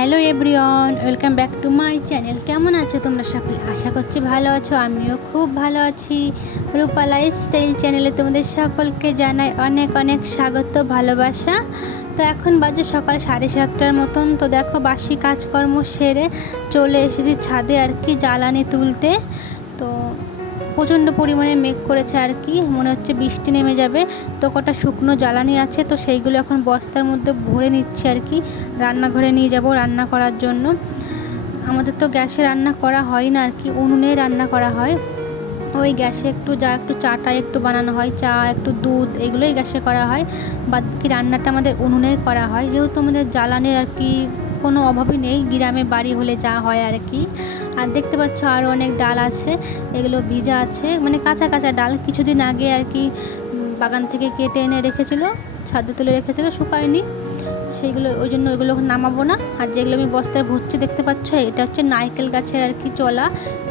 Hello everyone, welcome back to my channel. কেমন আছো তোমরা সকলে? আশা করছি ভালো আছো। আমিও খুব ভালো আছি। রূপা লাইফস্টাইল চ্যানেলে তোমাদের সকলকে জানাই অনেক অনেক স্বাগত, ভালোবাসা। তো এখন বাজে সকাল 7:30টার মতন। তো দেখো বাসি কাজকর্ম সেরে চলে এসেছি ছাদে আর কি জ্বালানি তুলতে। তো প্রচণ্ড পরিমাণে মেঘ করেছে আর কি, মনে হচ্ছে বৃষ্টি নেমে যাবে। তো কটা শুকনো জ্বালানি আছে, তো সেইগুলো এখন বস্তার মধ্যে ভরে নিচ্ছে আর কি, রান্নাঘরে নিয়ে যাব রান্না করার জন্য। আমাদের তো গ্যাসে রান্না করা হয় না আর কি, উনুনে রান্না করা হয়। ওই গ্যাসে একটু চাটা একটু বানানো হয়, চা একটু দুধ এগুলোই গ্যাসে করা হয়। বাদ বাকি রান্নাটা আমাদের উনুনে করা হয়, যেহেতু আমাদের জ্বালানির আর কি কোনো অভাবই নেই, গ্রামে বাড়ি হলে যা হয় আর কি। আর দেখতে পাচ্ছ আরও অনেক ডাল আছে, এগুলো ভিজা আছে, মানে কাঁচা কাঁচা ডাল। কিছুদিন আগে আর কি বাগান থেকে কেটে এনে রেখেছিল, ছাদে তুলে রেখেছিল, শুকায়নি সেইগুলো, ওই জন্য ওইগুলো নামাবো না। আর যেগুলো আমি বস্তায় ভরছি দেখতে পাচ্ছ, এটা হচ্ছে নারকেল গাছের আর কি চলা।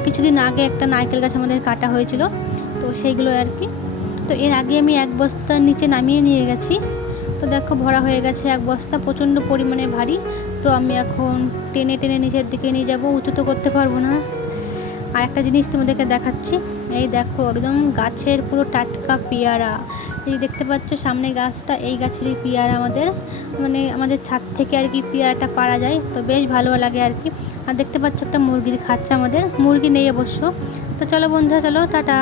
কিছুদিন আগে একটা নারকেল গাছ আমাদের কাটা হয়েছিল, তো সেইগুলো আর কি। তো এর আগে আমি এক বস্তা নিচে নামিয়ে নিয়ে গেছি। তো দেখো ভরা হয়ে গেছে এক বস্তা, প্রচণ্ড পরিমাণে ভারী। তো আমি এখন টেনে টেনে নিচের দিকে নিয়ে যাব, উঁচু তো করতে পারবো না। আর একটা জিনিস তোমাদেরকে দেখাচ্ছি, এই দেখো একদম গাছের পুরো টাটকা পেয়ারা। এই দেখতে পাচ্ছ সামনে গাছটা, এই গাছেরই পেয়ারা আমাদের, মানে আমাদের ছাদ থেকে আর কি পেয়ারাটা পাড়া যায়, তো বেশ ভালো লাগে আর কি। আর দেখতে পাচ্ছ একটা মুরগির খাচ্ছে, আমাদের মুরগি নেই অবশ্য। তো চলো বন্ধুরা, চলো টাটা।